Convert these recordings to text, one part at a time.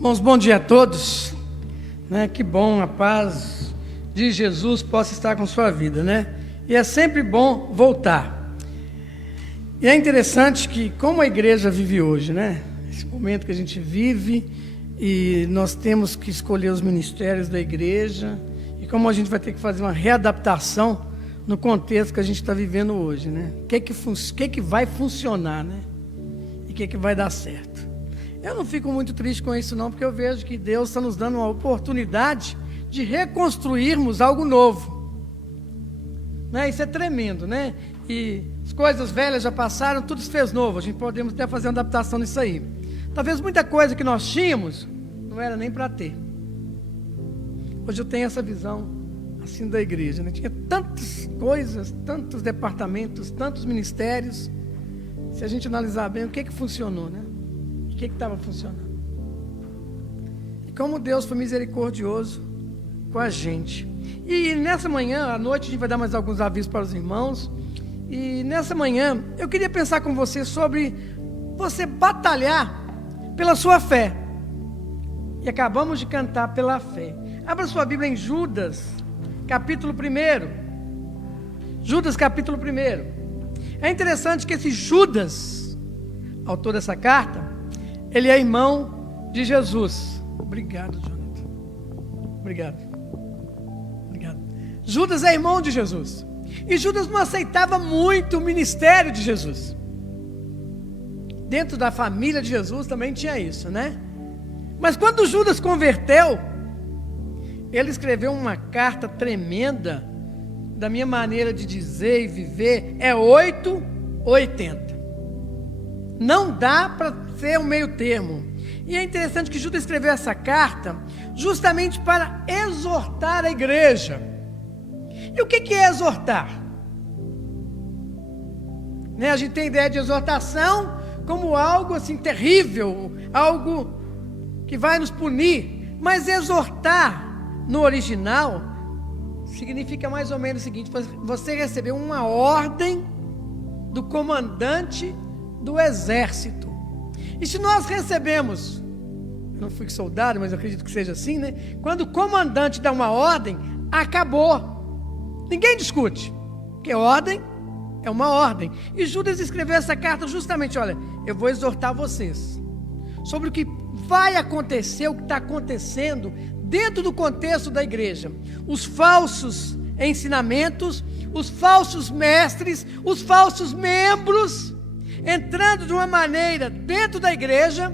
Irmãos, bom dia a todos, né? Que bom, a paz de Jesus possa estar com sua vida, né? E é sempre bom voltar. E é interessante que como a igreja vive hoje, né? Esse momento que a gente vive e nós temos que escolher os ministérios da igreja e como a gente vai ter que fazer uma readaptação no contexto que a gente está vivendo hoje, né? O que vai funcionar, né? E o que vai dar certo. Eu não fico muito triste com isso não, porque eu vejo que Deus está nos dando uma oportunidade de reconstruirmos algo novo, né? Isso é tremendo, né? E as coisas velhas já passaram, tudo se fez novo. A gente podemos até fazer uma adaptação nisso aí. Talvez muita coisa que nós tínhamos não era nem para ter. Hoje eu tenho essa visão assim da igreja, né? Tinha tantas coisas, tantos departamentos, tantos ministérios. Se a gente analisar bem, o que funcionou, né? O que estava funcionando? E como Deus foi misericordioso com a gente. E nessa manhã, à noite, a gente vai dar mais alguns avisos para os irmãos. E nessa manhã, eu queria pensar com você sobre você batalhar pela sua fé. E acabamos de cantar pela fé. Abra sua Bíblia em Judas, capítulo 1. Judas, capítulo 1. É interessante que esse Judas, autor dessa carta, ele é irmão de Jesus. Obrigado, Jonathan. Obrigado. Judas é irmão de Jesus. E Judas não aceitava muito o ministério de Jesus. Dentro da família de Jesus também tinha isso, né? Mas quando Judas converteu, ele escreveu uma carta tremenda, da minha maneira de dizer e viver, é 880. Não dá para ser um meio termo. E é interessante que Judas escreveu essa carta justamente para exortar a igreja. E o que é exortar? Né, a gente tem ideia de exortação como algo assim terrível, algo que vai nos punir. Mas exortar no original significa mais ou menos o seguinte: você recebeu uma ordem do comandante do exército. E se nós recebemos, eu não fui soldado, mas eu acredito que seja assim, né? Quando o comandante dá uma ordem, acabou. Ninguém discute, porque ordem é uma ordem. E Judas escreveu essa carta justamente, olha, eu vou exortar vocês sobre o que vai acontecer, o que está acontecendo dentro do contexto da igreja. Os falsos ensinamentos, os falsos mestres, os falsos membros, entrando de uma maneira dentro da igreja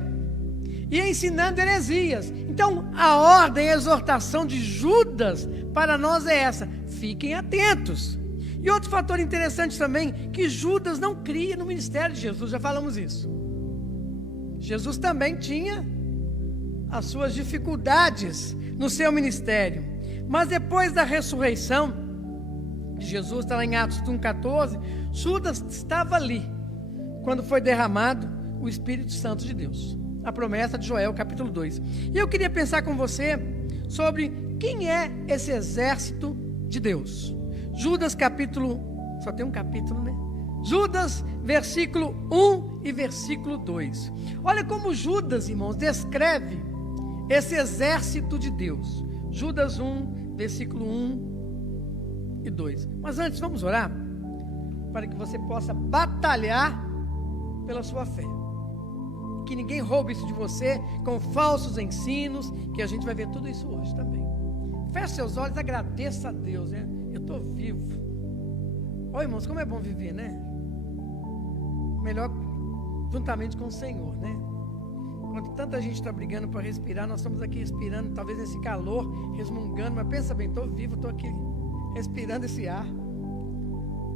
e ensinando heresias. Então, a ordem, a exortação de Judas para nós é essa: fiquem atentos. E outro fator interessante também, que Judas não cria no ministério de Jesus, já falamos isso. Jesus também tinha as suas dificuldades no seu ministério. Mas depois da ressurreição de Jesus, está lá em Atos 1,14, Judas estava ali, quando foi derramado o Espírito Santo de Deus. A promessa de Joel, capítulo 2. E eu queria pensar com você sobre quem é esse exército de Deus. Judas capítulo, só tem um capítulo, né? Judas, versículo 1 e versículo 2. Olha como Judas, irmãos, descreve esse exército de Deus. Judas 1, versículo 1 e 2. Mas antes, vamos orar para que você possa batalhar pela sua fé. Que ninguém roube isso de você com falsos ensinos, que a gente vai ver tudo isso hoje também. Feche seus olhos, agradeça a Deus, né? Eu estou vivo. Olha, irmãos, como é bom viver, né? Melhor juntamente com o Senhor, né? Quando tanta gente está brigando para respirar, nós estamos aqui respirando, talvez nesse calor, resmungando, mas pensa bem, estou vivo, estou aqui respirando esse ar,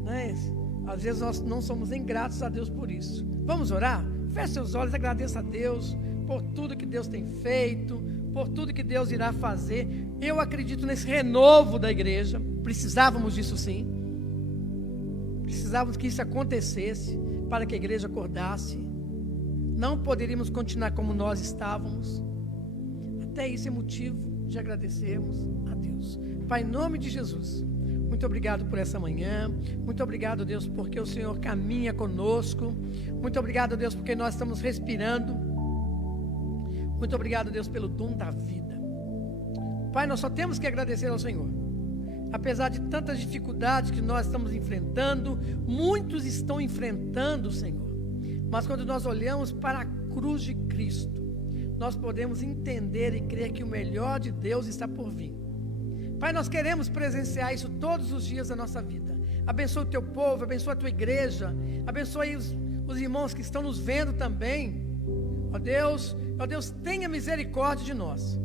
né? Às vezes nós não somos nem gratos a Deus por isso. Vamos orar? Feche seus olhos, agradeça a Deus por tudo que Deus tem feito, por tudo que Deus irá fazer. Eu acredito nesse renovo da igreja. Precisávamos disso sim. Precisávamos que isso acontecesse para que a igreja acordasse. Não poderíamos continuar como nós estávamos. Até isso é motivo de agradecermos a Deus. Pai, em nome de Jesus, muito obrigado por essa manhã. Muito obrigado, Deus, porque o Senhor caminha conosco. Muito obrigado, Deus, porque nós estamos respirando Muito obrigado, Deus, pelo dom da vida. Pai, nós só temos que agradecer ao Senhor. Apesar de tantas dificuldades que nós estamos enfrentando, muitos estão enfrentando, Senhor. Mas quando nós olhamos para a cruz de Cristo, nós podemos entender e crer que o melhor de Deus está por vir. Pai, nós queremos presenciar isso todos os dias da nossa vida. Abençoa o teu povo, abençoa a tua igreja, abençoa aí os irmãos que estão nos vendo também. Ó Deus, tenha misericórdia de nós.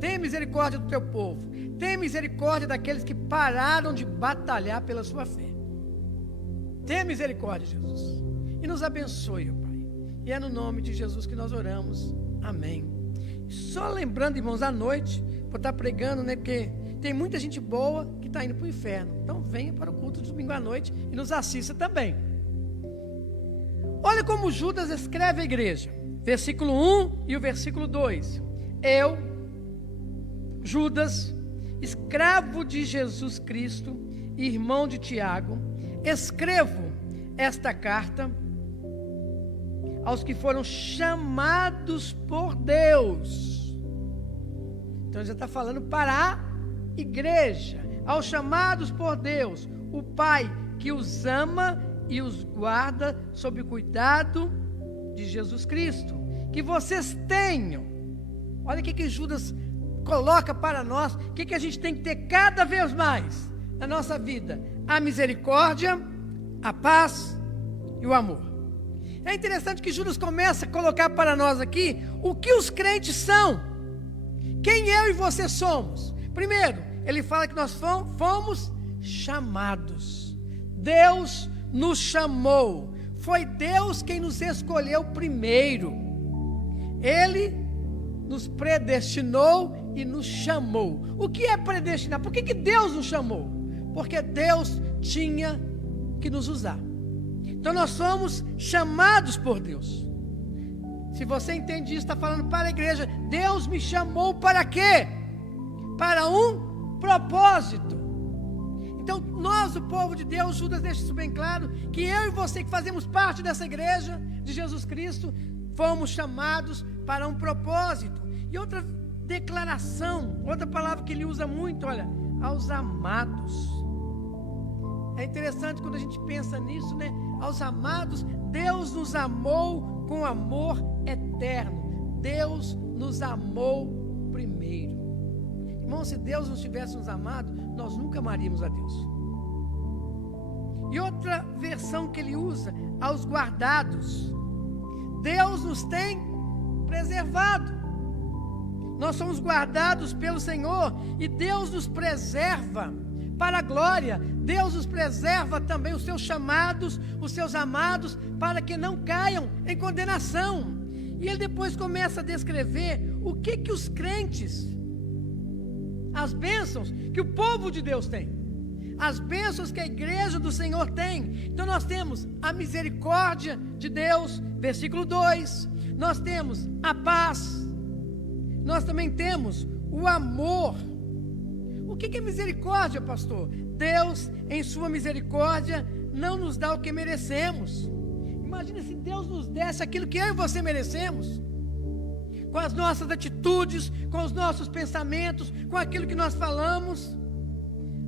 Tenha misericórdia do teu povo. Tenha misericórdia daqueles que pararam de batalhar pela sua fé. Tenha misericórdia, Jesus. E nos abençoe, ó Pai. E é no nome de Jesus que nós oramos. Amém. Só lembrando, irmãos, à noite, vou estar pregando, né? Porque tem muita gente boa que está indo para o inferno. Então venha para o culto de domingo à noite e nos assista também. Olha como Judas escreve à igreja. Versículo 1 e o versículo 2. Eu, Judas, escravo de Jesus Cristo, irmão de Tiago, escrevo esta carta aos que foram chamados por Deus. Então ele já está falando para a igreja, aos chamados por Deus, o Pai que os ama e os guarda sob o cuidado de Jesus Cristo. Que vocês tenham, olha o que Judas coloca para nós, o que a gente tem que ter cada vez mais na nossa vida: a misericórdia, a paz e o amor. É interessante que Judas começa a colocar para nós aqui o que os crentes são, quem eu e você somos. Primeiro, ele fala que nós fomos chamados. Deus nos chamou, foi Deus quem nos escolheu primeiro. Ele nos predestinou e nos chamou. O que é predestinar? Por que Deus nos chamou? Porque Deus tinha que nos usar. Então nós somos chamados por Deus. Se você entende isso, está falando para a igreja. Deus me chamou para quê? Para um propósito. Então nós, o povo de Deus, Judas deixa isso bem claro, que eu e você que fazemos parte dessa igreja de Jesus Cristo, fomos chamados para um propósito. E outra declaração, outra palavra que ele usa muito, olha, aos amados. É interessante quando a gente pensa nisso, né? Aos amados, Deus nos amou com amor eterno. Deus nos amou primeiro. Irmão, se Deus não tivesse nos amado, nós nunca amaríamos a Deus. E outra versão que ele usa, aos guardados. Deus nos tem preservado. Nós somos guardados pelo Senhor e Deus nos preserva para a glória. Deus nos preserva também, os seus chamados, os seus amados, para que não caiam em condenação. E ele depois começa a descrever o que os crentes, as bênçãos que o povo de Deus tem, as bênçãos que a igreja do Senhor tem. Então nós temos a misericórdia de Deus, versículo 2, nós temos a paz, nós também temos o amor. O que é misericórdia, pastor? Deus, em sua misericórdia, não nos dá o que merecemos. Imagina se Deus nos desse aquilo que eu e você merecemos, com as nossas atitudes, com os nossos pensamentos, com aquilo que nós falamos.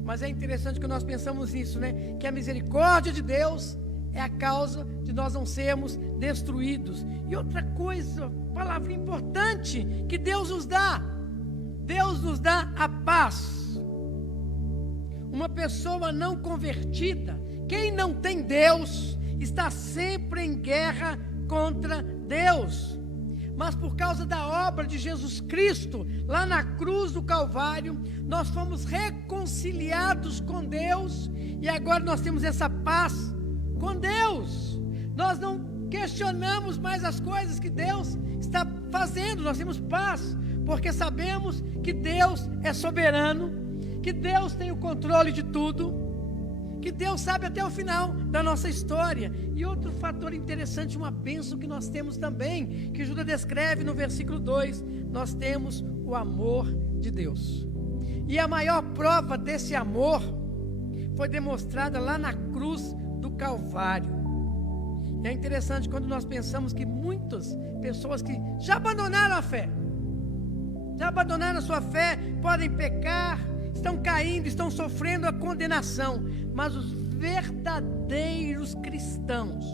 Mas é interessante que nós pensamos isso, né? Que a misericórdia de Deus é a causa de nós não sermos destruídos. E outra coisa, palavra importante que Deus nos dá a paz. Uma pessoa não convertida, quem não tem Deus, está sempre em guerra contra Deus. Mas por causa da obra de Jesus Cristo, lá na cruz do Calvário, nós fomos reconciliados com Deus, e agora nós temos essa paz com Deus. Nós não questionamos mais as coisas que Deus está fazendo, nós temos paz, porque sabemos que Deus é soberano, que Deus tem o controle de tudo, que Deus sabe até o final da nossa história. E outro fator interessante, uma bênção que nós temos também, que Judas descreve no versículo 2, nós temos o amor de Deus. E a maior prova desse amor foi demonstrada lá na cruz do Calvário. E é interessante quando nós pensamos que muitas pessoas que já abandonaram a fé, já abandonaram a sua fé, podem pecar, estão caindo, estão sofrendo a condenação. Mas os verdadeiros cristãos,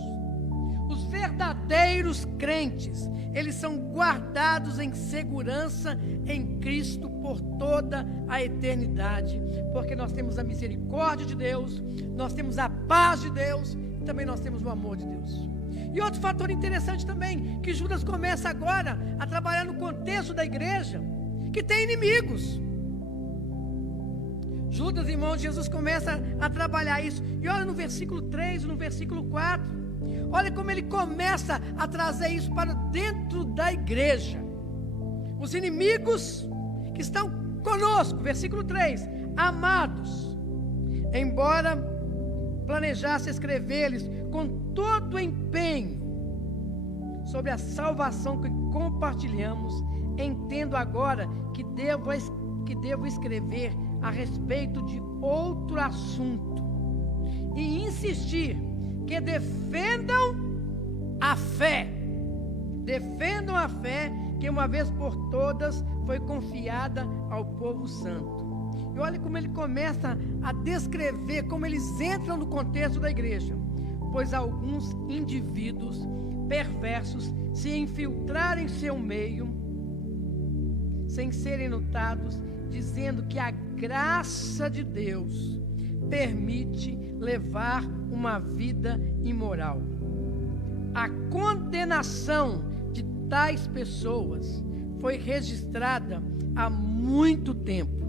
os verdadeiros crentes, eles são guardados em segurança em Cristo por toda a eternidade, porque nós temos a misericórdia de Deus, nós temos a paz de Deus, e também nós temos o amor de Deus. E outro fator interessante também, que Judas começa agora a trabalhar no contexto da igreja, que tem inimigos. Judas, irmão de Jesus, começa a trabalhar isso. E olha no versículo 3, no versículo 4. Olha como ele começa a trazer isso para dentro da igreja. Os inimigos que estão conosco, versículo 3. Amados, embora planejasse escrever-lhes com todo o empenho sobre a salvação que compartilhamos, entendo agora que devo escrever a respeito de outro assunto e insistir que defendam a fé que uma vez por todas foi confiada ao povo santo. E olha como ele começa a descrever como eles entram no contexto da igreja. Pois alguns indivíduos perversos se infiltraram em seu meio, sem serem notados, dizendo que a graça de Deus permite levar uma vida imoral. A condenação de tais pessoas foi registrada há muito tempo,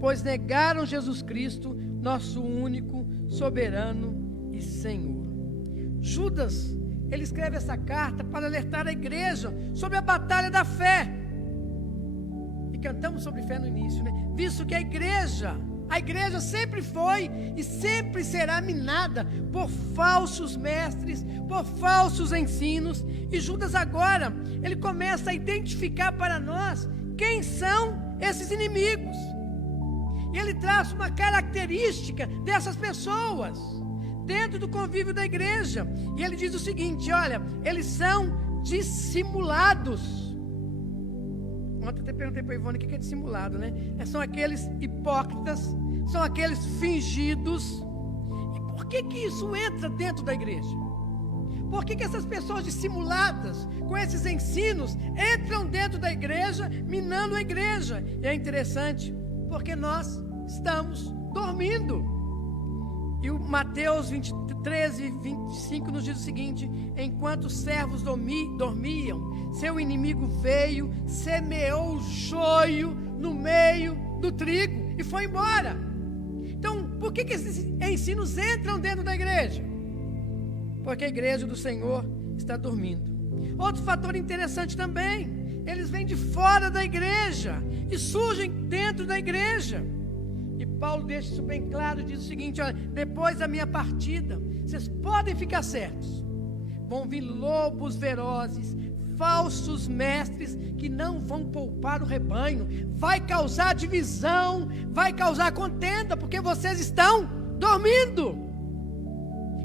pois negaram Jesus Cristo, nosso único, soberano e Senhor. Judas, ele escreve essa carta para alertar a igreja sobre a batalha da fé. E cantamos sobre fé no início, né? Visto que a igreja sempre foi e sempre será minada por falsos mestres, por falsos ensinos. E Judas agora, ele começa a identificar para nós quem são esses inimigos. E ele traz uma característica dessas pessoas dentro do convívio da igreja. E ele diz o seguinte, olha, eles são dissimulados. Ontem até perguntei para a Ivone o que é dissimulado, né? São aqueles hipócritas, são aqueles fingidos. E por que isso entra dentro da igreja? Por que essas pessoas dissimuladas, com esses ensinos, entram dentro da igreja, minando a igreja? E é interessante, porque nós estamos dormindo. E o Mateus 13, 25 nos diz o seguinte: enquanto os servos dormiam, seu inimigo veio, semeou o joio no meio do trigo e foi embora. Então, por que esses ensinos entram dentro da igreja? Porque a igreja do Senhor está dormindo. Outro fator interessante também, eles vêm de fora da igreja e surgem dentro da igreja. E Paulo deixa isso bem claro, diz o seguinte, olha, depois da minha partida, vocês podem ficar certos, vão vir lobos ferozes, falsos mestres, que não vão poupar o rebanho, vai causar divisão, vai causar contenda, porque vocês estão dormindo.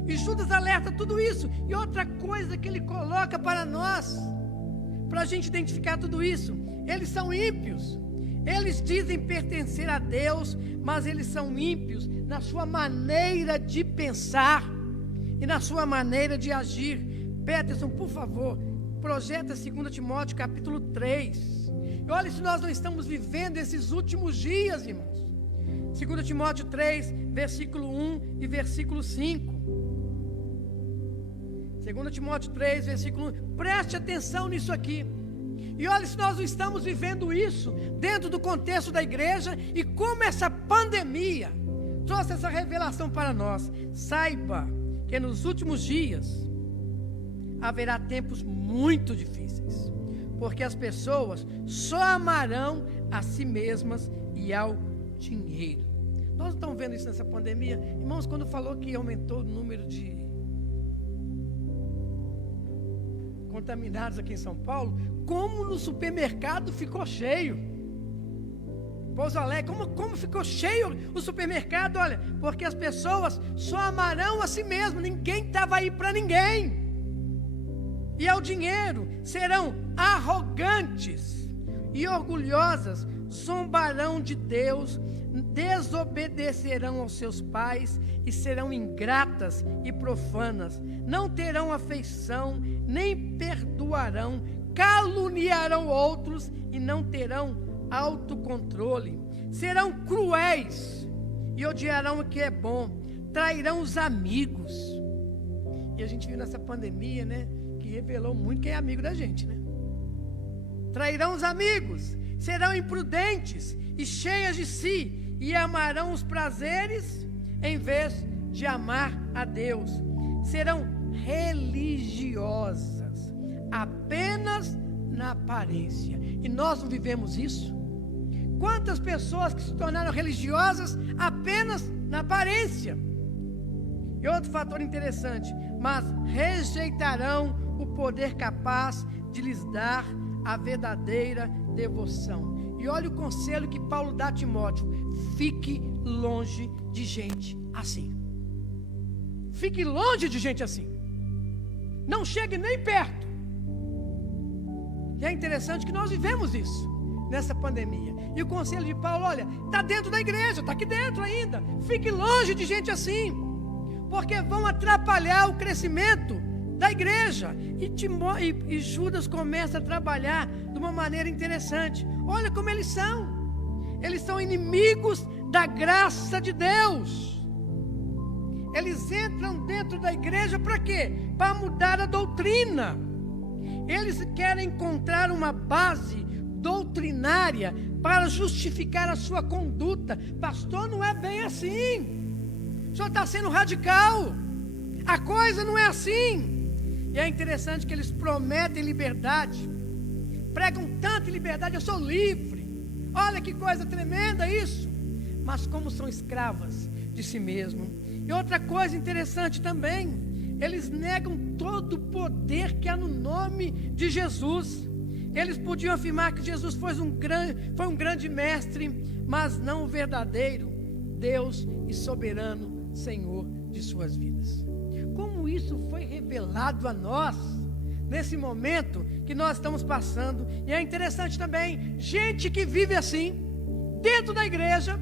E Judas alerta tudo isso. E outra coisa que ele coloca para nós, para a gente identificar tudo isso, eles são ímpios. Eles dizem pertencer a Deus, mas eles são ímpios na sua maneira de pensar e na sua maneira de agir. Peterson, por favor, projeta 2 Timóteo capítulo 3. E olha se nós não estamos vivendo esses últimos dias, irmãos. 2 Timóteo 3, versículo 1 e versículo 5. 2 Timóteo 3, versículo 1. Preste atenção nisso aqui. E olha se nós não estamos vivendo isso dentro do contexto da igreja e como essa pandemia trouxe essa revelação para nós. Saiba que nos últimos dias haverá tempos muito difíceis, porque as pessoas só amarão a si mesmas e ao dinheiro. Nós não estamos vendo isso nessa pandemia? Irmãos, quando falou que aumentou o número de contaminados aqui em São Paulo, como no supermercado ficou cheio. Pouso Alegre, como ficou cheio o supermercado? Olha, porque as pessoas só amarão a si mesmas, ninguém estava aí para ninguém. e ao dinheiro, serão arrogantes e orgulhosas, zombarão de Deus, desobedecerão aos seus pais e serão ingratas e profanas, não terão afeição, nem perdoarão, caluniarão outros e não terão autocontrole, serão cruéis e odiarão o que é bom, trairão os amigos. E a gente viu nessa pandemia, né, que revelou muito quem é amigo da gente, né? Trairão os amigos, serão imprudentes e cheias de si, e amarão os prazeres em vez de amar a Deus. Serão religiosas apenas na aparência. E nós não vivemos isso? Quantas pessoas que se tornaram religiosas apenas na aparência? E outro fator interessante, mas rejeitarão o poder capaz de lhes dar a verdadeira devoção. E olha o conselho que Paulo dá a Timóteo: fique longe de gente assim. Fique longe de gente assim. Não chegue nem perto. E é interessante que nós vivemos isso nessa pandemia. E o conselho de Paulo, olha, está dentro da igreja, está aqui dentro ainda. Fique longe de gente assim, porque vão atrapalhar o crescimento da igreja. E Judas começa a trabalhar de uma maneira interessante. Olha como eles são. Eles são inimigos da graça de Deus. Eles entram dentro da igreja para quê? Para mudar a doutrina. Eles querem encontrar uma base doutrinária para justificar a sua conduta. Pastor, não é bem assim. O senhor está sendo radical. A coisa não é assim. E é interessante que eles prometem liberdade. Pregam tanto em liberdade, eu sou livre. Olha que coisa tremenda isso. Mas como são escravas de si mesmo. E outra coisa interessante também, eles negam todo o poder que há no nome de Jesus. Eles podiam afirmar que Jesus foi um grande mestre, mas não o verdadeiro Deus e soberano Senhor de suas vidas. Como isso foi revelado a nós nesse momento que nós estamos passando. E é interessante também, gente que vive assim dentro da igreja,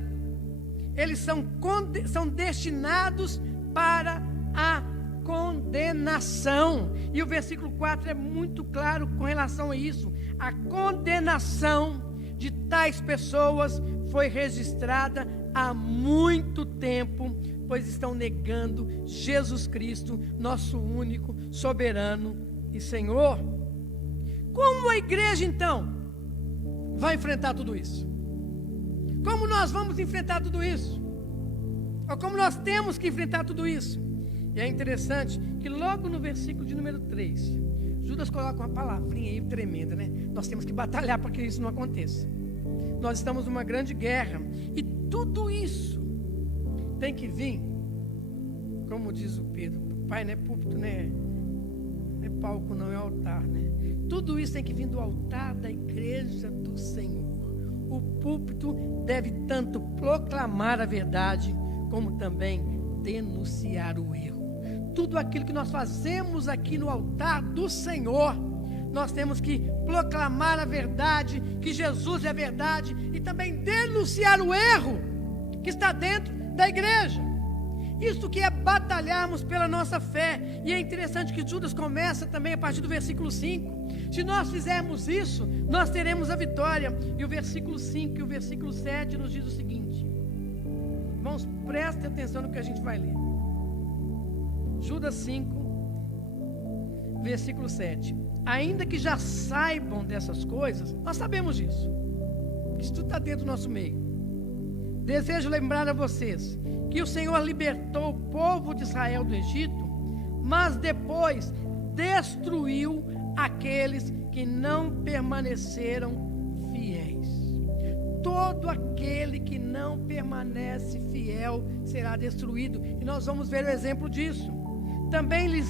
eles são destinados para a condenação. E o versículo 4 é muito claro com relação a isso. A condenação de tais pessoas foi registrada há muito tempo, pois estão negando Jesus Cristo, nosso único, soberano e Senhor. Como a igreja então vai enfrentar tudo isso? Como nós vamos enfrentar tudo isso? Ou como nós temos que enfrentar tudo isso? E é interessante que logo no versículo de número 3, Judas coloca uma palavrinha aí tremenda, né? Nós temos que batalhar para que isso não aconteça. Nós estamos numa grande guerra. E tudo isso tem que vir, como diz o Pedro, pai, não é púlpito, né? Não é palco, não é altar, né? Tudo isso tem que vir do altar da igreja do Senhor. O púlpito deve tanto proclamar a verdade, como também denunciar o erro. Tudo aquilo que nós fazemos aqui no altar do Senhor, nós temos que proclamar a verdade, que Jesus é a verdade, e também denunciar o erro que está dentro da igreja. Isso que é batalharmos pela nossa fé. E é interessante que Judas começa também a partir do versículo 5. Se nós fizermos isso, nós teremos a vitória. E o versículo 5 e o versículo 7 nos diz o seguinte. Irmãos, prestem atenção no que a gente vai ler. Judas 5, versículo 7. Ainda que já saibam dessas coisas, nós sabemos disso. Isso tudo está dentro do nosso meio. Desejo lembrar a vocês que o Senhor libertou o povo de Israel do Egito, mas depois destruiu aqueles que não permaneceram fiéis. Todo aquele que não permanece fiel será destruído. E nós vamos ver o exemplo disso. Também lhes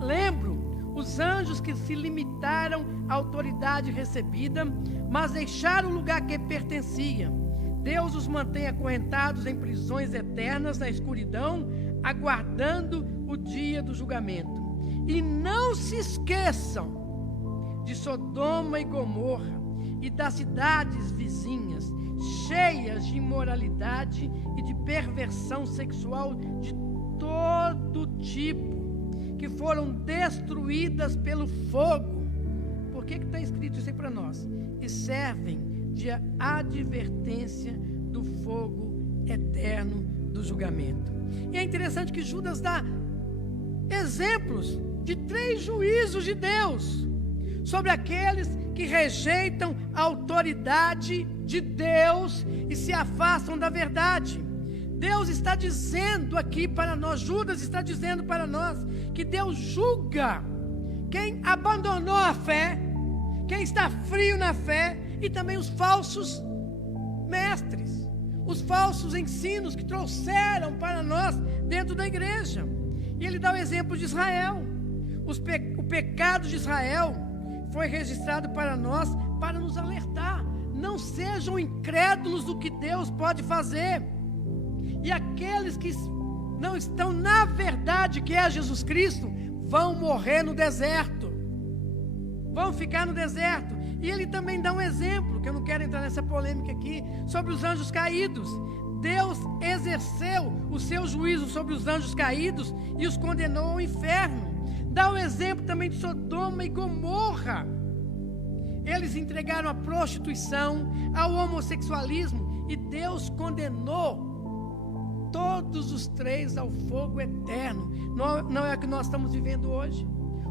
lembro os anjos que se limitaram à autoridade recebida, mas deixaram o lugar que pertencia. Deus os mantém acorrentados em prisões eternas na escuridão, aguardando o dia do julgamento. E não se esqueçam de Sodoma e Gomorra e das cidades vizinhas, cheias de imoralidade e de perversão sexual de todo tipo, que foram destruídas pelo fogo. Por que está escrito isso aí para nós? E servem de advertência do fogo eterno do julgamento. E é interessante que Judas dá exemplos de 3 juízos de Deus sobre aqueles que rejeitam a autoridade de Deus e se afastam da verdade. Deus está dizendo aqui para nós, Judas está dizendo para nós, que Deus julga quem abandonou a fé, quem está frio na fé, e também os falsos mestres, os falsos ensinos que trouxeram para nós dentro da igreja. E ele dá o exemplo de Israel. O pecado de Israel foi registrado para nós, para nos alertar. Não sejam incrédulos do que Deus pode fazer. E aqueles que não estão na verdade, que é Jesus Cristo, vão morrer no deserto, vão ficar no deserto. E ele também dá um exemplo, que eu não quero entrar nessa polêmica aqui, sobre os anjos caídos. Deus exerceu o seu juízo sobre os anjos caídos e os condenou ao inferno. Dá o exemplo também de Sodoma e Gomorra. Eles entregaram a prostituição, ao homossexualismo, e Deus condenou todos os 3 ao fogo eterno. Não é o que nós estamos vivendo hoje.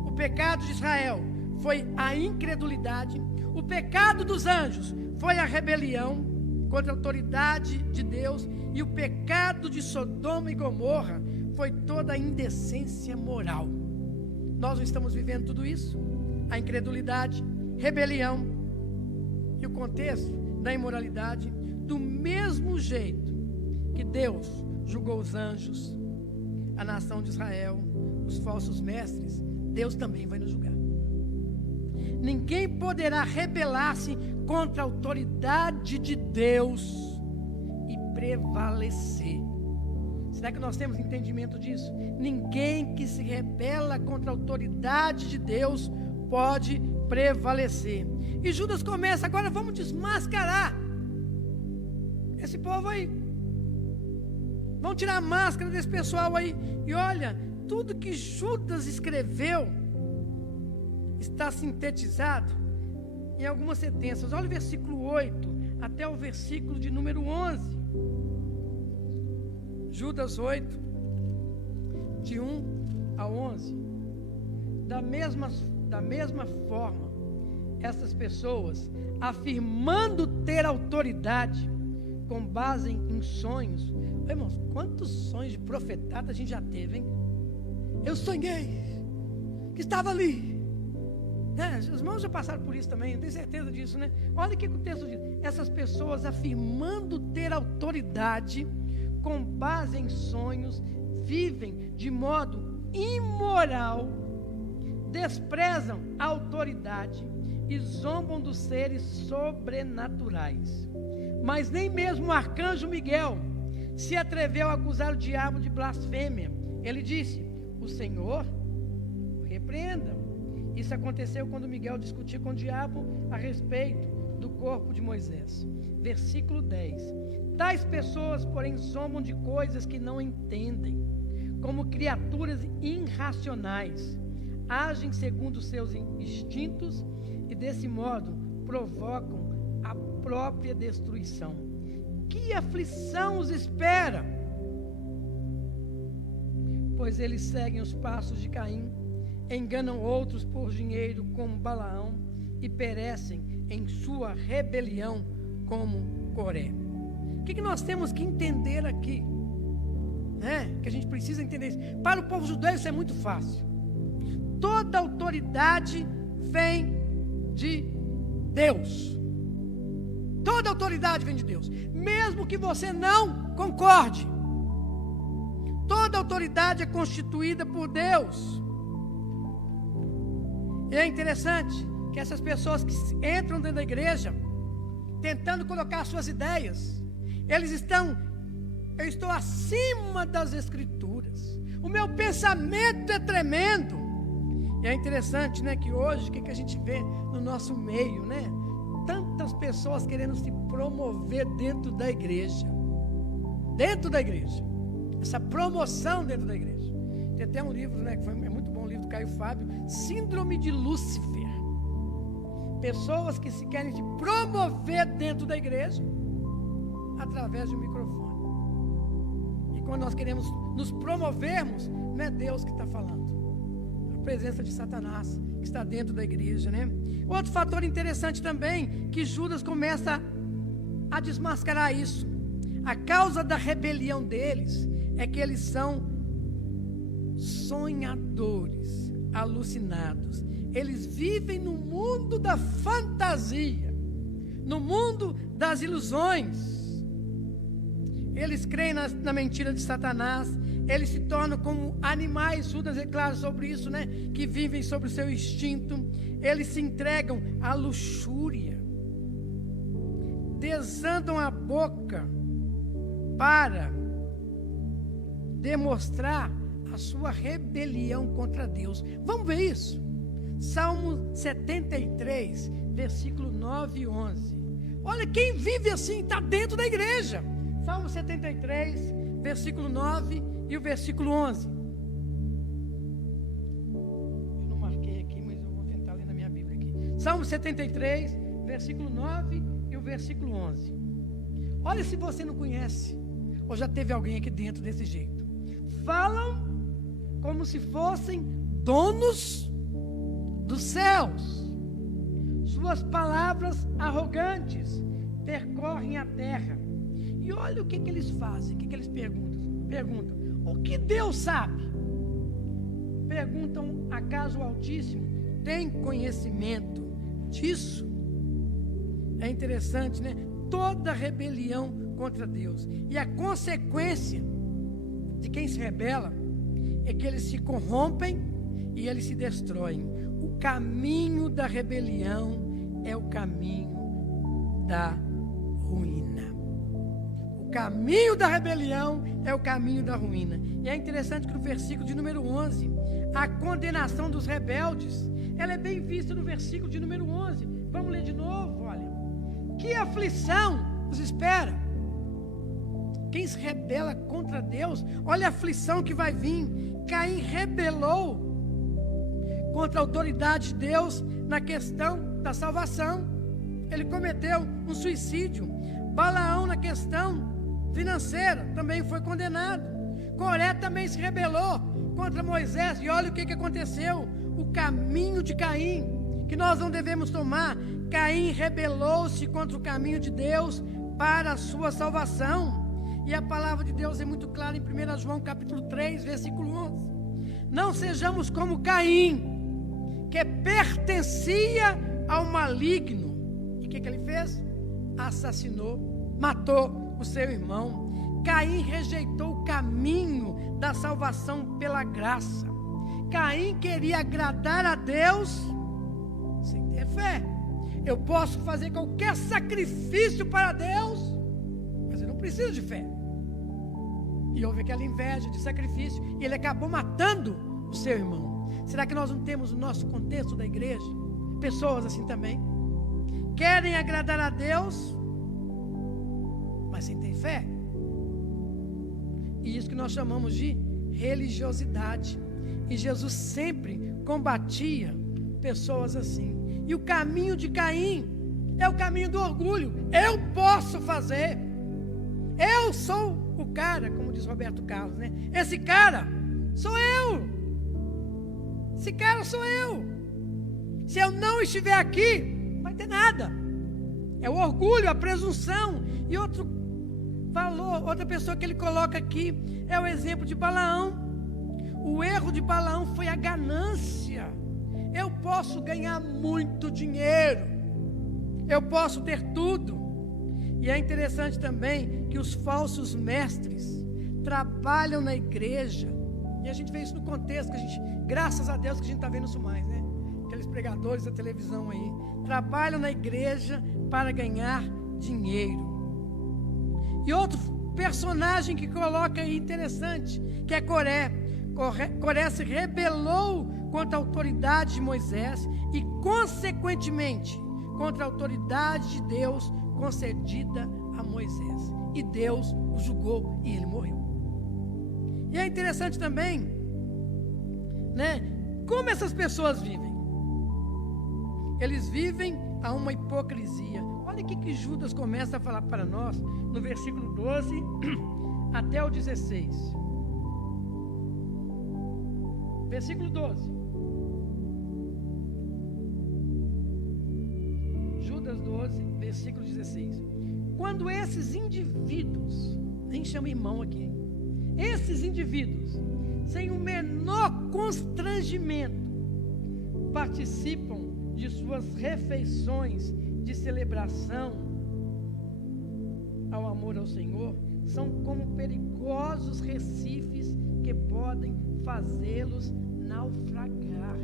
O pecado de Israel foi a incredulidade. O pecado dos anjos foi a rebelião contra a autoridade de Deus. E o pecado de Sodoma e Gomorra foi toda a indecência moral. Nós não estamos vivendo tudo isso? A incredulidade, rebelião e o contexto da imoralidade, do mesmo jeito que Deus julgou os anjos, a nação de Israel, os falsos mestres, Deus também vai nos julgar. Ninguém poderá rebelar-se contra a autoridade de Deus e prevalecer. Será que nós temos entendimento disso? Ninguém que se rebela contra a autoridade de Deus pode prevalecer. E Judas começa, agora vamos desmascarar esse povo aí. Vamos tirar a máscara desse pessoal aí. E olha, tudo que Judas escreveu está sintetizado em algumas sentenças. Olha o versículo 8 até o versículo de número 11. Judas 8, de 1 a 11. Da mesma forma, essas pessoas, afirmando ter autoridade com base em sonhos. Irmãos, quantos sonhos de profetada a gente já teve, hein? Eu sonhei que estava ali. Os irmãos já passaram por isso também, eu tenho certeza disso, né? Olha o que o texto diz. Essas pessoas, afirmando ter autoridade com base em sonhos, vivem de modo imoral, desprezam a autoridade e zombam dos seres sobrenaturais. Mas nem mesmo o arcanjo Miguel se atreveu a acusar o diabo de blasfêmia. Ele disse: o Senhor o repreenda. Isso aconteceu quando Miguel discutia com o diabo a respeito do corpo de Moisés. Versículo 10. Tais pessoas, porém, zombam de coisas que não entendem, como criaturas irracionais, agem segundo seus instintos e, desse modo, provocam a própria destruição. Que aflição os espera? Pois eles seguem os passos de Caim, enganam outros por dinheiro como Balaão e perecem em sua rebelião como Coré. O que nós temos que entender aqui? Que a gente precisa entender isso. Para o povo judeu isso é muito fácil. Toda autoridade vem de Deus. Toda autoridade vem de Deus. Mesmo que você não concorde. Toda autoridade é constituída por Deus. E é interessante que essas pessoas que entram dentro da igreja, tentando colocar suas ideias, eu estou acima das escrituras, o meu pensamento é tremendo. E é interessante, né, que hoje, o que a gente vê no nosso meio, né? Tantas pessoas querendo se promover dentro da igreja. Dentro da igreja. Essa promoção dentro da igreja. Tem até um livro, né, que é muito bom, o livro do Caio Fábio, Síndrome de Lúcifer. Pessoas que se querem se promover dentro da igreja através de um microfone. E quando nós queremos nos promovermos, não é Deus que está falando. A presença de Satanás que está dentro da igreja, né? Outro fator interessante também, que Judas começa a desmascarar isso. A causa da rebelião deles é que eles são sonhadores, alucinados. Eles vivem no mundo da fantasia, no mundo das ilusões. Eles creem na mentira de Satanás. Eles se tornam como animais. Judas é claro sobre isso, né? Que vivem sobre o seu instinto. Eles se entregam à luxúria. Desandam a boca para demonstrar a sua rebelião contra Deus. Vamos ver isso? Salmo 73, versículo 9 e 11. Olha, quem vive assim está dentro da igreja. Salmo 73, versículo 9 e o versículo 11. Eu não marquei aqui, mas eu vou tentar ler na minha Bíblia aqui. Salmo 73, versículo 9 e o versículo 11. Olha se você não conhece, ou já teve alguém aqui dentro desse jeito. Falam como se fossem donos dos céus. Suas palavras arrogantes percorrem a terra. E olha o que eles fazem, o que eles perguntam. O que Deus sabe? Perguntam, acaso o Altíssimo tem conhecimento disso? É interessante, né? Toda rebelião contra Deus. E a consequência de quem se rebela é que eles se corrompem e eles se destroem. O caminho da rebelião é o caminho da ruína. O caminho da rebelião é o caminho da ruína. E é interessante que no versículo de número 11, a condenação dos rebeldes, ela é bem vista no versículo de número 11. Vamos ler de novo, olha. Que aflição os espera? Quem se rebela contra Deus, olha a aflição que vai vir. Caim rebelou contra a autoridade de Deus na questão da salvação. Ele cometeu um suicídio. Balaão na questão financeira também foi condenado. Coré também se rebelou contra Moisés. E olha o que aconteceu. O caminho de Caim, que nós não devemos tomar. Caim rebelou-se contra o caminho de Deus para a sua salvação. E a palavra de Deus é muito clara em 1 João capítulo 3, versículo 11. Não sejamos como Caim, que pertencia ao maligno. E o que ele fez? Assassinou, matou o seu irmão. Caim rejeitou o caminho da salvação pela graça. Caim queria agradar a Deus sem ter fé. Eu posso fazer qualquer sacrifício para Deus, mas eu não preciso de fé. E houve aquela inveja de sacrifício, e ele acabou matando o seu irmão. Será que nós não temos no nosso contexto da igreja pessoas assim também? Querem agradar a Deus, mas sem ter fé. E isso que nós chamamos de religiosidade. E Jesus sempre combatia pessoas assim. E o caminho de Caim é o caminho do orgulho. Eu posso fazer. Eu sou o cara, como diz Roberto Carlos, né? Esse cara sou eu. Esse cara sou eu. Se eu não estiver aqui, não vai ter nada. É o orgulho, a presunção. E outro valor, outra pessoa que ele coloca aqui é o exemplo de Balaão. O erro de Balaão foi a ganância. Eu posso ganhar muito dinheiro. Eu posso ter tudo. E é interessante também que os falsos mestres trabalham na igreja. E a gente vê isso no contexto que a gente, graças a Deus que a gente está vendo isso mais, né? Aqueles pregadores da televisão aí, trabalham na igreja para ganhar dinheiro. E outro personagem que coloca aí interessante, que é Coré. Coré se rebelou contra a autoridade de Moisés e, consequentemente, contra a autoridade de Deus concedida a Moisés. E Deus o julgou e ele morreu. E é interessante também, né, como essas pessoas vivem. Eles vivem a uma hipocrisia. Olha o que Judas começa a falar para nós no versículo 12 até o 16. Versículo 12. Judas 12, versículo 16. Quando esses indivíduos, nem chama irmão aqui, esses indivíduos, sem o menor constrangimento, participam de suas refeições de celebração ao amor ao Senhor, são como perigosos recifes que podem fazê-los naufragar.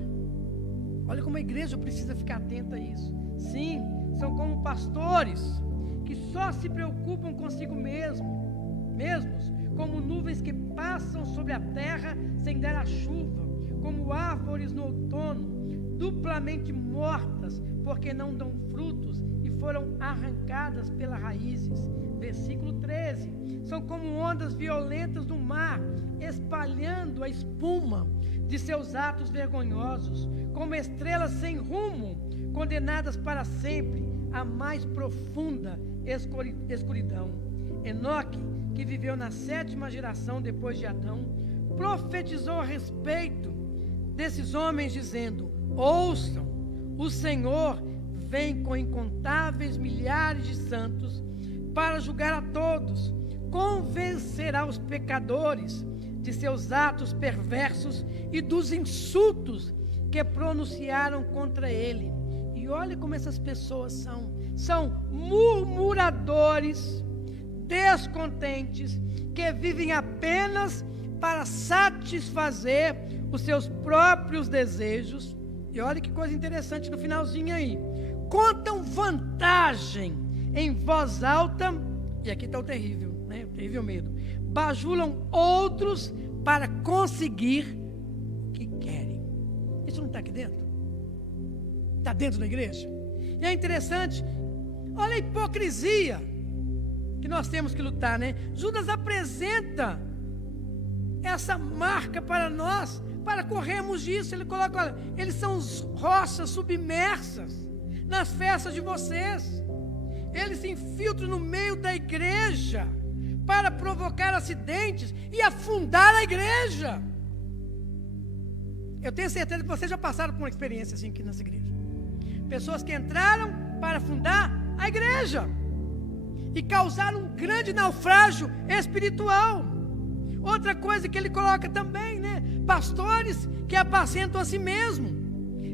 Olha como a igreja precisa ficar atenta a isso. Sim, são como pastores que só se preocupam consigo mesmos, como nuvens que passam sobre a terra sem dar a chuva, como árvores no outono, duplamente mortas, porque não dão frutos e foram arrancadas pelas raízes. Versículo 13. São como ondas violentas do mar, espalhando a espuma de seus atos vergonhosos, como estrelas sem rumo, condenadas para sempre à mais profunda escuridão. Enoque, que viveu na 7ª geração depois de Adão, profetizou a respeito desses homens, dizendo: ouçam, o Senhor vem com incontáveis milhares de santos para julgar a todos, convencerá os pecadores de seus atos perversos e dos insultos que pronunciaram contra ele. E olha como essas pessoas são murmuradores, descontentes, que vivem apenas para satisfazer os seus próprios desejos. E olha que coisa interessante no finalzinho aí. Contam vantagem em voz alta, e aqui está o terrível, né? O terrível medo. Bajulam outros para conseguir o que querem. Isso não está aqui dentro? Está dentro da igreja? E é interessante, olha a hipocrisia que nós temos que lutar, né? Judas apresenta essa marca para nós, para corrermos disso. Ele coloca, olha, eles são rochas submersas nas festas de vocês. Eles se infiltram no meio da igreja para provocar acidentes e afundar a igreja. Eu tenho certeza que vocês já passaram por uma experiência assim aqui nessa igreja. Pessoas que entraram para afundar a igreja e causaram um grande naufrágio espiritual. Outra coisa que ele coloca também, né? Pastores que apacentam a si mesmo.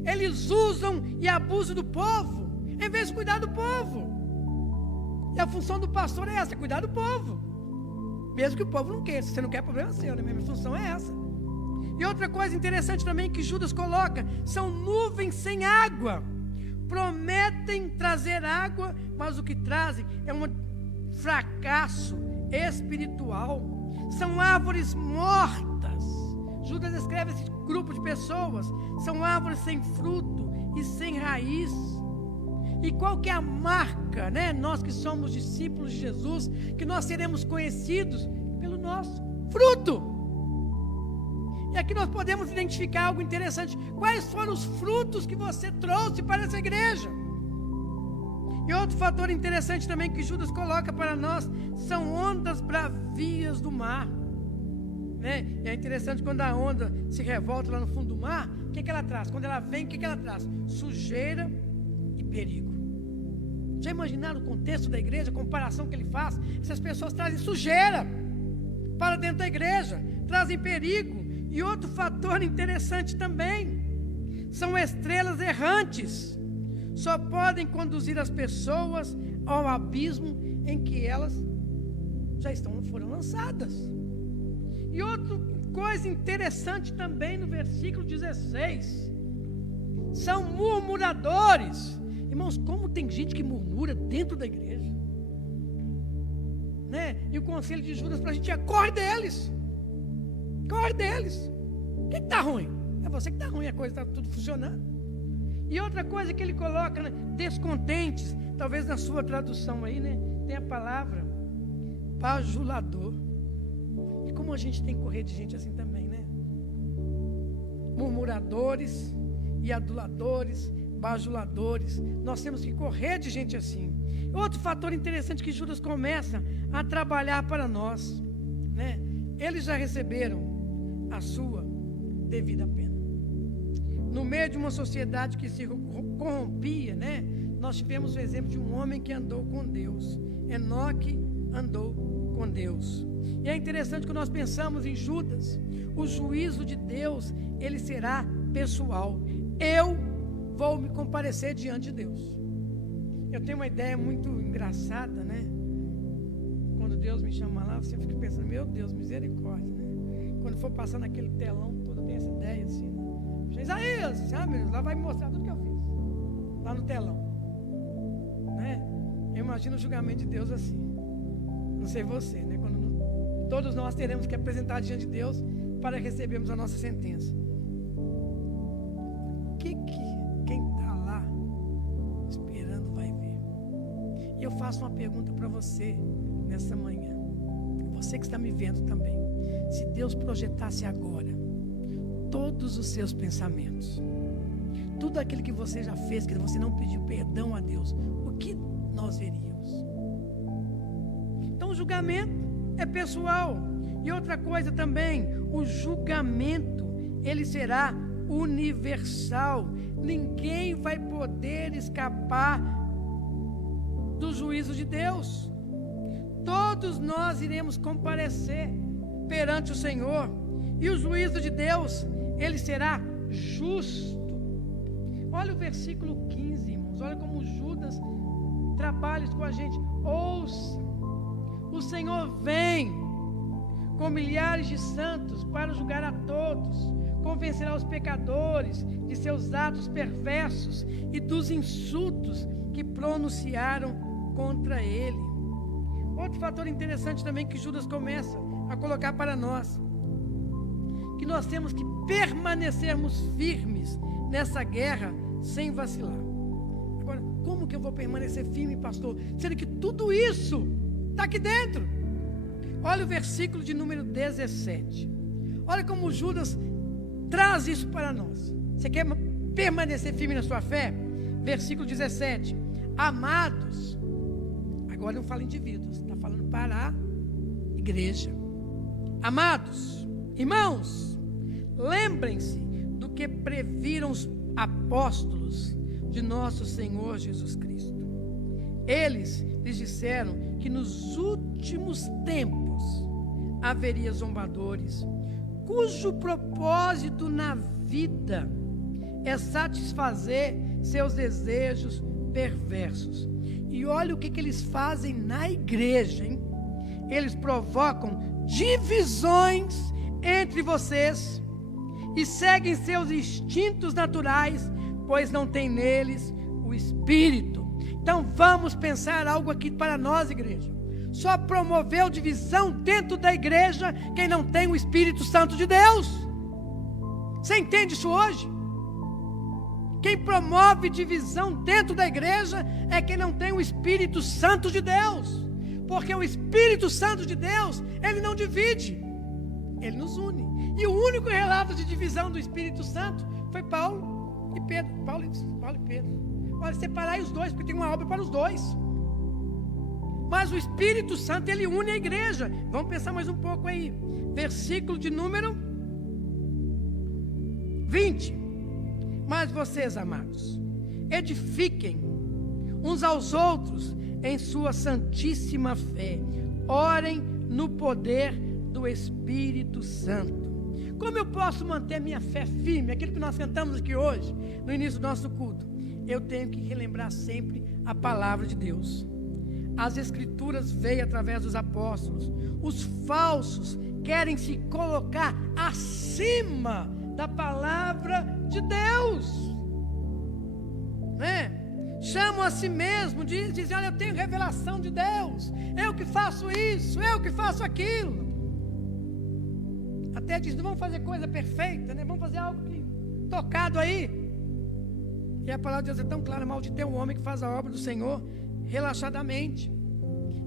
Eles usam e abusam do povo, em vez de cuidar do povo. E a função do pastor é essa, cuidar do povo. Mesmo que o povo não queira. Se você não quer, problema seu, né? Minha função é essa. E outra coisa interessante também que Judas coloca, são nuvens sem água. Prometem trazer água, mas o que trazem é um fracasso espiritual. São árvores mortas. Judas descreve esse grupo de pessoas. São árvores sem fruto e sem raiz. E qual que é a marca, né? Nós que somos discípulos de Jesus, que nós seremos conhecidos pelo nosso fruto. E aqui nós podemos identificar algo interessante. Quais foram os frutos que você trouxe para essa igreja? E outro fator interessante também que Judas coloca para nós, são ondas bravias do mar, né? E é interessante quando a onda se revolta lá no fundo do mar, o que ela traz? Quando ela vem, o que ela traz? Sujeira e perigo. Já imaginaram o contexto da igreja, a comparação que ele faz? Essas pessoas trazem sujeira para dentro da igreja, trazem perigo. E outro fator interessante também, são estrelas errantes. Só podem conduzir as pessoas ao abismo em que elas foram lançadas. E outra coisa interessante também no versículo 16, são murmuradores. Irmãos, como tem gente que murmura dentro da igreja, né? E o conselho de Judas para a gente é: corre deles. Corre deles. O que está ruim? É você que está ruim, a coisa está tudo funcionando. E outra coisa que ele coloca, né? Descontentes, talvez na sua tradução aí, né? Tem a palavra bajulador. E como a gente tem que correr de gente assim também, né? Murmuradores e aduladores, bajuladores. Nós temos que correr de gente assim. Outro fator interessante que Judas começa a trabalhar para nós, né? Eles já receberam a sua devida pena. No meio de uma sociedade que se corrompia, né? Nós tivemos o exemplo de um homem que andou com Deus. Enoque andou com Deus. E é interessante que nós pensamos em Judas. O juízo de Deus, ele será pessoal. Eu vou me comparecer diante de Deus. Eu tenho uma ideia muito engraçada, né? Quando Deus me chama lá, você fica pensando, meu Deus, misericórdia, né? Quando for passar naquele telão todo, tem essa ideia assim, né? Isaías, meu Deus, lá vai me mostrar tudo que eu fiz. Lá no telão. Né? Eu imagino o julgamento de Deus assim. Não sei você, né? Todos nós teremos que apresentar diante de Deus para recebermos a nossa sentença. Quem está lá esperando vai ver. E eu faço uma pergunta para você nessa manhã. Você que está me vendo também. Se Deus projetasse agora todos os seus pensamentos, tudo aquilo que você já fez, que você não pediu perdão a Deus, o que nós veríamos? Então o julgamento é pessoal. E outra coisa também, o julgamento, ele será universal. Ninguém vai poder escapar do juízo de Deus. Todos nós iremos comparecer perante o Senhor. E o juízo de Deus, ele será justo. Olha o versículo 15, irmãos. Olha como Judas trabalha isso com a gente. Ouça, o Senhor vem com milhares de santos para julgar a todos. Convencerá os pecadores de seus atos perversos e dos insultos que pronunciaram contra ele. Outro fator interessante também que Judas começa a colocar para nós, que nós temos que permanecermos firmes nessa guerra sem vacilar. Agora, como que eu vou permanecer firme, pastor? Sendo que tudo isso está aqui dentro. Olha o versículo de número 17. Olha como Judas traz isso para nós. Você quer permanecer firme na sua fé? Versículo 17. Amados, agora não fala indivíduos, está falando para a igreja. Amados, irmãos, lembrem-se do que previram os apóstolos de nosso Senhor Jesus Cristo. Eles lhes disseram que nos últimos tempos haveria zombadores, cujo propósito na vida é satisfazer seus desejos perversos. E olha o que eles fazem na igreja, hein? Eles provocam divisões entre vocês e seguem seus instintos naturais, pois não tem neles o Espírito. Então vamos pensar algo aqui para nós, igreja. Só promoveu divisão dentro da igreja quem não tem o Espírito Santo de Deus. Você entende isso hoje? Quem promove divisão dentro da igreja é quem não tem o Espírito Santo de Deus. Porque o Espírito Santo de Deus, ele não divide, ele nos une. E o único relato de divisão do Espírito Santo foi Paulo e Pedro. Paulo e Pedro. Olha, separai os dois, porque tem uma obra para os dois. Mas o Espírito Santo, ele une a igreja. Vamos pensar mais um pouco aí. Versículo de número 20. Mas vocês, amados, edifiquem uns aos outros em sua santíssima fé. Orem no poder do Espírito Santo. Como eu posso manter minha fé firme? Aquilo que nós cantamos aqui hoje, no início do nosso culto. Eu tenho que relembrar sempre a palavra de Deus. As Escrituras veio através dos apóstolos. Os falsos querem se colocar acima da palavra de Deus, né? Chamam a si mesmo, dizem, olha, eu tenho revelação de Deus, eu que faço isso, eu que faço aquilo. Até diz, não vamos fazer coisa perfeita, né? Vamos fazer algo que tocado aí. E a palavra de Deus é tão clara: maldito é o homem que faz a obra do Senhor relaxadamente.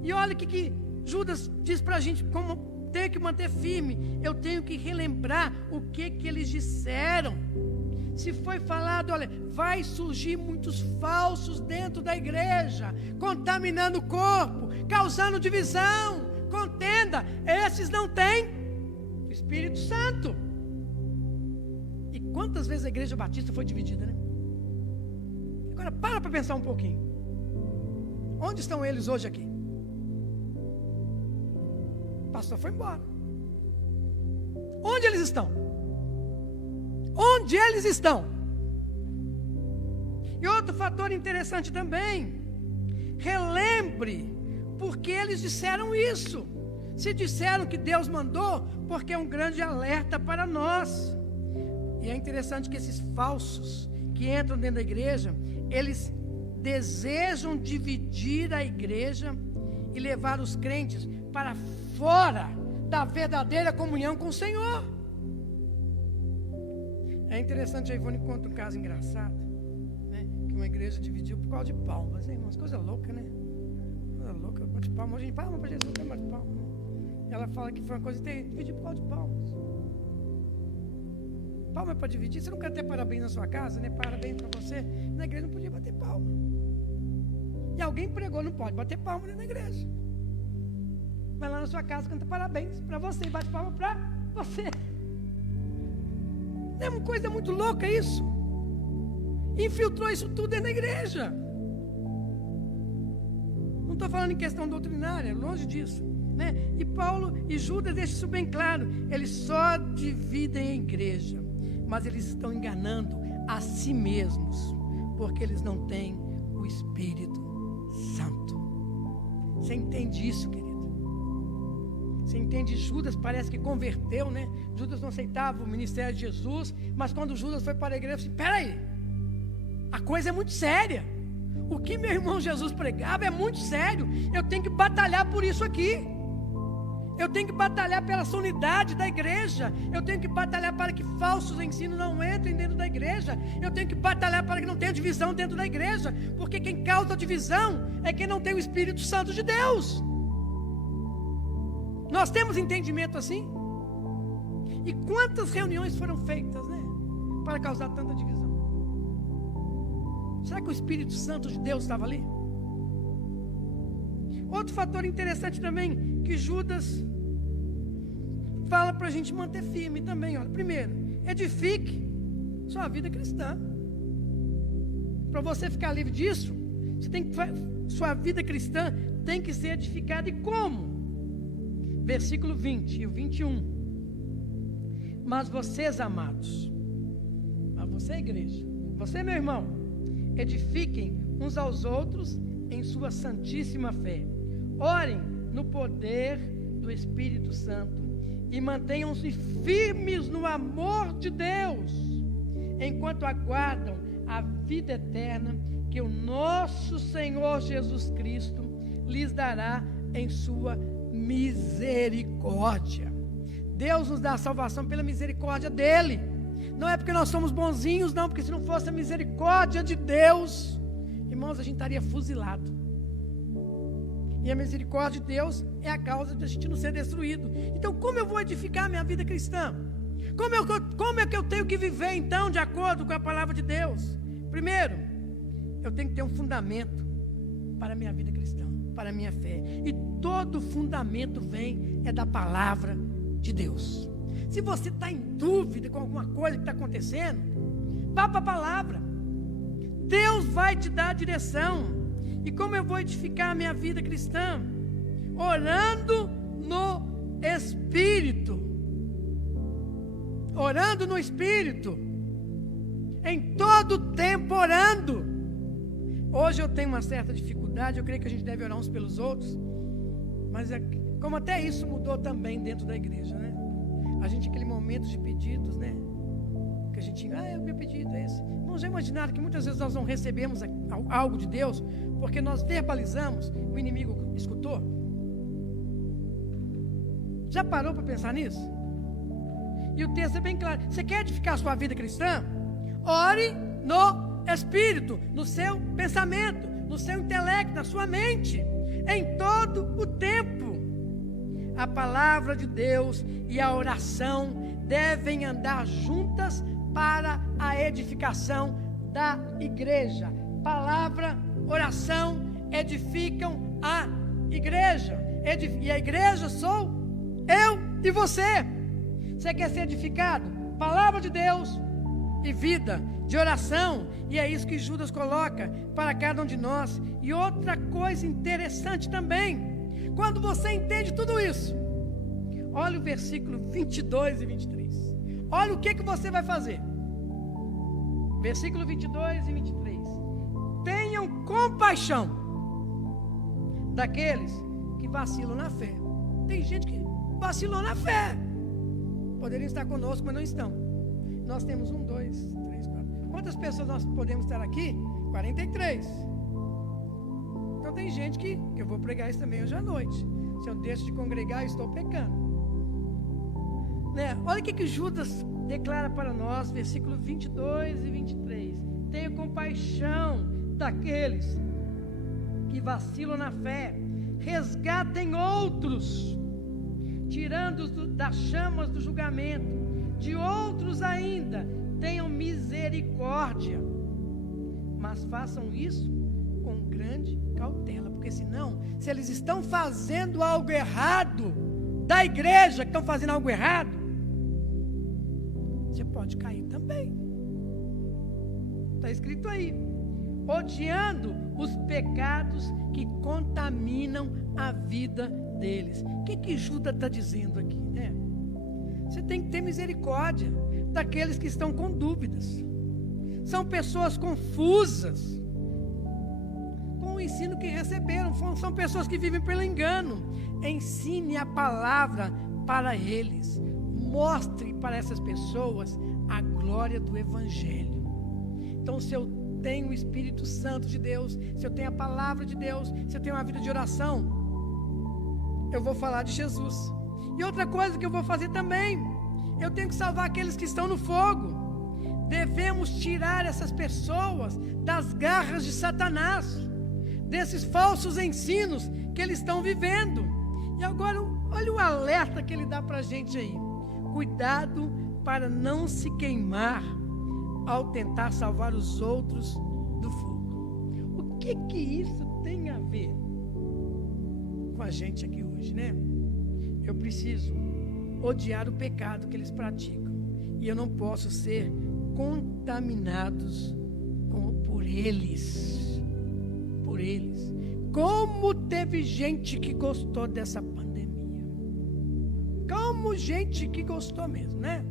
E olha o que Judas diz para a gente, como tenho que manter firme. Eu tenho que relembrar o que eles disseram. Se foi falado, olha, vai surgir muitos falsos dentro da igreja, contaminando o corpo, causando divisão, contenda. Esses não têm o Espírito Santo. E quantas vezes a igreja batista foi dividida, né? Agora para pensar um pouquinho. Onde estão eles hoje aqui? O pastor foi embora. Onde eles estão? Onde eles estão? E outro fator interessante também, relembre porque eles disseram isso. Se disseram que Deus mandou, porque é um grande alerta para nós. E é interessante que esses falsos que entram dentro da igreja, eles desejam dividir a igreja e levar os crentes para fora da verdadeira comunhão com o Senhor. É interessante, a Ivone conta um caso engraçado, né? Que uma igreja dividiu por causa de palmas, hein, irmãos? Coisa louca, né? Coisa louca, bate palma. Hoje, palma para Jesus, não bate palma, né? Ela fala que foi uma coisa que dividiu por causa de palmas. Palma é para dividir. Você não quer ter parabéns na sua casa, né? Parabéns para você. Na igreja não podia bater palma. E alguém pregou, não pode bater palma dentro da igreja. Vai lá na sua casa, canta parabéns para você, bate palma para você. É uma coisa muito louca isso. Infiltrou isso tudo dentro da igreja. Não estou falando em questão doutrinária, longe disso, né? E Paulo e Judas deixam isso bem claro. Eles só dividem a igreja, mas eles estão enganando a si mesmos, porque eles não têm o Espírito Santo. Você entende isso, querido? Você entende? Judas parece que converteu, né? Judas não aceitava o ministério de Jesus, mas quando Judas foi para a igreja, ele disse: peraí, a coisa é muito séria. O que meu irmão Jesus pregava é muito sério. Eu tenho que batalhar por isso aqui. Eu tenho que batalhar pela unidade da igreja. Eu tenho que batalhar para que falsos ensinos não entrem dentro da igreja. Eu tenho que batalhar para que não tenha divisão dentro da igreja, porque quem causa divisão é quem não tem o Espírito Santo de Deus. Nós temos entendimento assim? E quantas reuniões foram feitas, né, para causar tanta divisão? Será que o Espírito Santo de Deus estava ali? Outro fator interessante também, que Judas fala para a gente manter firme também. Olha, primeiro, edifique sua vida cristã. Para você ficar livre disso, você tem que, sua vida cristã tem que ser edificada. E como? Versículo 20 e o 21. Mas vocês, amados, mas você, igreja, você, meu irmão, edifiquem uns aos outros em sua santíssima fé. Orem no poder do Espírito Santo e mantenham-se firmes no amor de Deus, enquanto aguardam a vida eterna que o nosso Senhor Jesus Cristo lhes dará em sua misericórdia. Deus nos dá a salvação pela misericórdia dele. Não é porque nós somos bonzinhos, não, porque se não fosse a misericórdia de Deus, irmãos, a gente estaria fuzilado. E a misericórdia de Deus é a causa de a gente não ser destruído. Então, como eu vou edificar a minha vida cristã? Como é que eu tenho que viver, então, de acordo com a palavra de Deus? Primeiro, eu tenho que ter um fundamento para a minha vida cristã, para a minha fé. E todo fundamento é da palavra de Deus. Se você está em dúvida com alguma coisa que está acontecendo, vá para a palavra. Deus vai te dar a direção. E como eu vou edificar a minha vida cristã? Orando no Espírito. Orando no Espírito. Em todo tempo orando. Hoje eu tenho uma certa dificuldade, eu creio que a gente deve orar uns pelos outros. Mas como até isso mudou também dentro da igreja, né? A gente, aquele momento de pedidos, né? Que a gente, o meu pedido é esse. Irmãos, já imaginaram que muitas vezes nós não recebemos algo de Deus porque nós verbalizamos, o inimigo escutou? Já parou para pensar nisso? E o texto é bem claro. Você quer edificar a sua vida cristã? Ore no Espírito, no seu pensamento, no seu intelecto, na sua mente, em todo o tempo. A palavra de Deus e a oração devem andar juntas para a edificação da igreja. Palavra, oração edificam a igreja. E a igreja sou eu e você. Você quer ser edificado? Palavra de Deus e vida de oração. E é isso que Judas coloca para cada um de nós. E outra coisa interessante também, quando você entende tudo isso, olha o versículo 22 e 23. Olha o que você vai fazer. Versículo 22 e 23. Tenham compaixão daqueles que vacilam na fé. Tem gente que vacilou na fé. Poderiam estar conosco, mas não estão. Nós temos 1, 2, 3, 4. Quantas pessoas nós podemos estar aqui? 43. Então tem gente que eu vou pregar isso também hoje à noite. Se eu deixo de congregar, eu estou pecando. Né? Olha o que Judas declara para nós, versículos 22 e 23. Tenha compaixão daqueles que vacilam na fé, resgatem outros, tirando-os das chamas do julgamento, de outros ainda, tenham misericórdia, mas façam isso com grande cautela, porque senão, se eles estão fazendo algo errado, da igreja que estão fazendo algo errado, você pode cair também. Está escrito aí, odiando os pecados que contaminam a vida deles. O que Judas está dizendo aqui, né? Você tem que ter misericórdia daqueles que estão com dúvidas. São pessoas confusas com o ensino que receberam. São pessoas que vivem pelo engano. Ensine a palavra para eles. Mostre para essas pessoas a glória do Evangelho. Então, se eu tenho o Espírito Santo de Deus, se eu tenho a palavra de Deus, se eu tenho uma vida de oração, eu vou falar de Jesus. E outra coisa que eu vou fazer também, eu tenho que salvar aqueles que estão no fogo. Devemos tirar essas pessoas das garras de Satanás, desses falsos ensinos que eles estão vivendo. E agora, olha o alerta que ele dá para a gente aí. Cuidado para não se queimar ao tentar salvar os outros do fogo. O que isso tem a ver com a gente aqui hoje, né? Eu preciso odiar o pecado que eles praticam, e eu não posso ser contaminados por eles. Como teve gente que gostou dessa pandemia, como gente que gostou mesmo, né?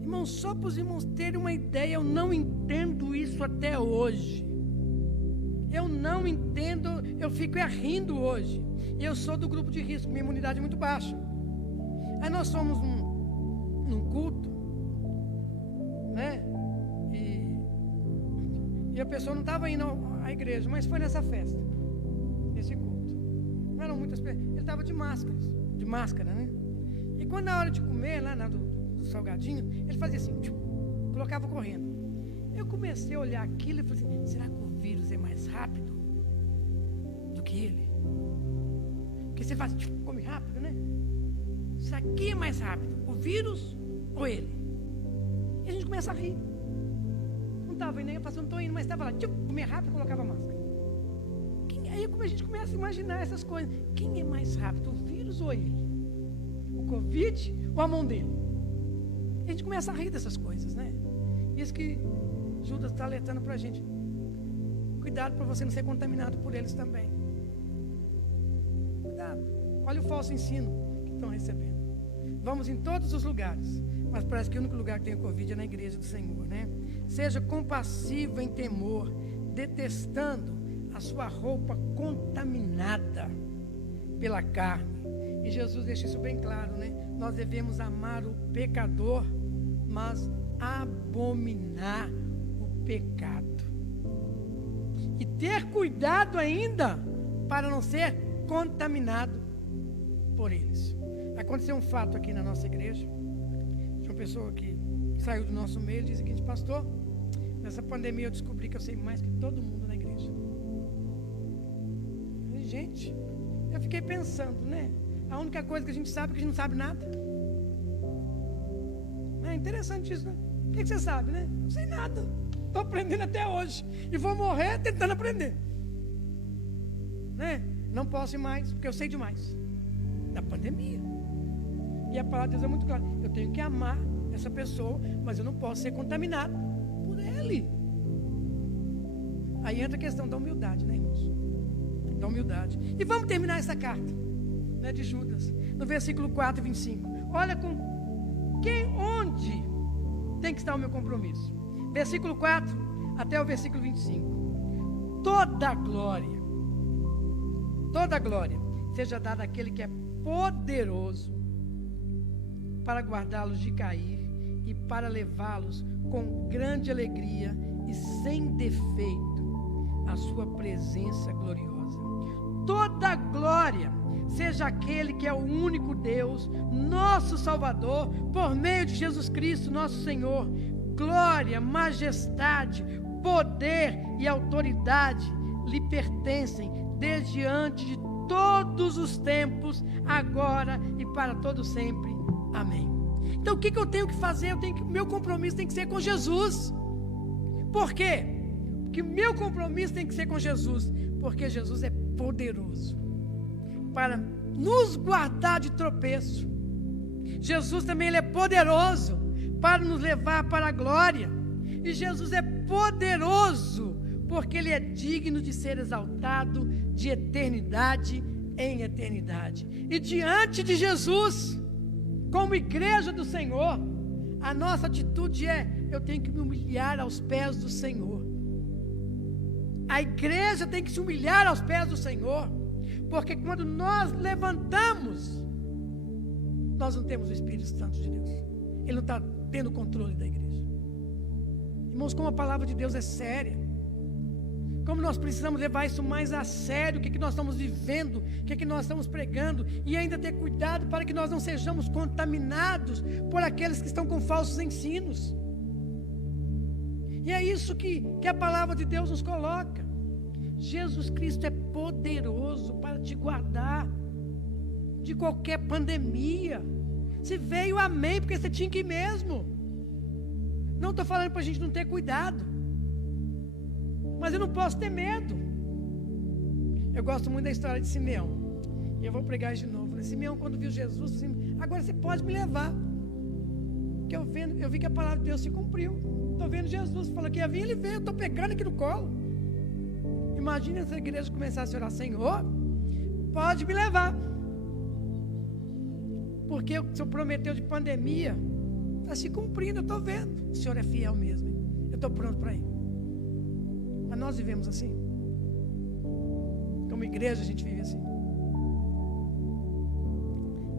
Irmãos, só para os irmãos terem uma ideia, eu não entendo isso até hoje. Eu não entendo, eu fico rindo hoje. E eu sou do grupo de risco, minha imunidade é muito baixa. Aí nós fomos num culto, né? E a pessoa não estava indo à igreja, mas foi nessa festa, nesse culto. Não eram muitas pessoas, ele estava de máscara, né? E quando na hora de comer, lá do salgadinho, ele fazia assim, colocava correndo. Eu comecei a olhar aquilo e falei assim, será que o vírus é mais rápido do que ele? Porque você faz, come rápido, né? Será que é mais rápido, o vírus ou ele? E a gente começa a rir. Não estava indo, eu falei, não estou indo, mas estava lá, comer rápido e colocava máscara. Aí a gente começa a imaginar essas coisas. Quem é mais rápido, o vírus ou ele? O Covid ou a mão dele? A gente começa a rir dessas coisas, né? Isso que Judas está alertando para a gente. Cuidado para você não ser contaminado por eles também. Cuidado. Olha o falso ensino que estão recebendo. Vamos em todos os lugares, mas parece que o único lugar que tem o Covid é na igreja do Senhor, né? Seja compassivo em temor, detestando a sua roupa contaminada pela carne. E Jesus deixa isso bem claro, né? Nós devemos amar o pecador, mas abominar o pecado. E ter cuidado ainda para não ser contaminado por eles. Aconteceu um fato aqui na nossa igreja, de uma pessoa que saiu do nosso meio e disse o seguinte, pastor, Nessa pandemia eu descobri que eu sei mais que todo mundo na igreja. E, gente, eu fiquei pensando, né? A única coisa que a gente sabe é que a gente não sabe nada. É interessante isso, né? O que você sabe, né? Não sei nada. Estou aprendendo até hoje. E vou morrer tentando aprender. Né? Não posso ir mais, porque eu sei demais. Da pandemia. E a palavra de Deus é muito clara. Eu tenho que amar essa pessoa, mas eu não posso ser contaminado por ele. Aí entra a questão da humildade, né, irmãos? Da humildade. E vamos terminar essa carta, né, de Judas, no versículo 4 e 25. Olha onde tem que estar o meu compromisso. Versículo 4 até o versículo 25. Toda glória seja dada àquele que é poderoso para guardá-los de cair e para levá-los com grande alegria e sem defeito à sua presença gloriosa. Toda glória seja aquele que é o único Deus, nosso Salvador, por meio de Jesus Cristo, nosso Senhor. Glória, majestade, poder e autoridade lhe pertencem desde antes de todos os tempos, agora e para todo sempre. Amém. Então o que eu tenho que fazer? Meu compromisso tem que ser com Jesus. Por quê? Porque meu compromisso tem que ser com Jesus, porque Jesus é poderoso para nos guardar de tropeço. Jesus também ele é poderoso para nos levar para a glória. E Jesus é poderoso porque ele é digno de ser exaltado de eternidade em eternidade. E diante de Jesus, como igreja do Senhor, a nossa atitude é: eu tenho que me humilhar aos pés do Senhor. A igreja tem que se humilhar aos pés do Senhor, porque quando nós levantamos, nós não temos o Espírito Santo de Deus. Ele não está tendo controle da igreja. Irmãos, como a palavra de Deus é séria, como nós precisamos levar isso mais a sério, o que nós estamos vivendo, o que nós estamos pregando, e ainda ter cuidado para que nós não sejamos contaminados por aqueles que estão com falsos ensinos. E é isso que a palavra de Deus nos coloca. Jesus Cristo é poderoso para te guardar de qualquer pandemia. Se veio, amém, porque você tinha que ir mesmo. Não estou falando para a gente não ter cuidado, mas eu não posso ter medo. Eu gosto muito da história de Simeão, e eu vou pregar isso de novo, né? Simeão, quando viu Jesus, disse assim: agora você pode me levar, porque eu vi que a palavra de Deus se cumpriu. Estou vendo Jesus, falou que ia vir, ele veio, eu estou pegando aqui no colo. Imagina se a igreja começasse a orar: Senhor, pode me levar, porque o Senhor prometeu de pandemia, está se cumprindo, eu estou vendo. O Senhor é fiel mesmo, hein? Eu estou pronto para ir. Mas nós vivemos assim. Como igreja a gente vive assim.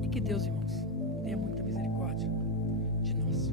E que Deus, irmãos, tenha muita misericórdia de nós.